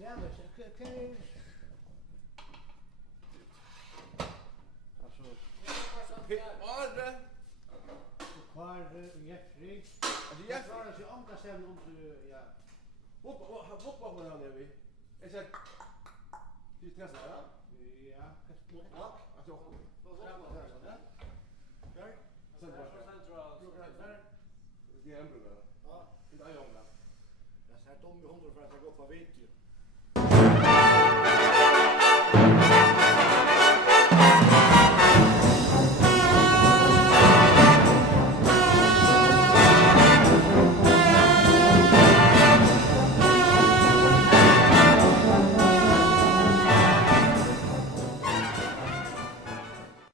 Ja, maar kijk. Alltså, Arre! kvar Jeffrey. Alltså Jag klarar sig om det sen om du, ja. Vad var han vi? Jag säger du träffar ja? Ja, Ja, alltså vad var det? Kör. Central. Det är en bror. Ja, Inte jag. jag sa att de 100 för att jag går på video.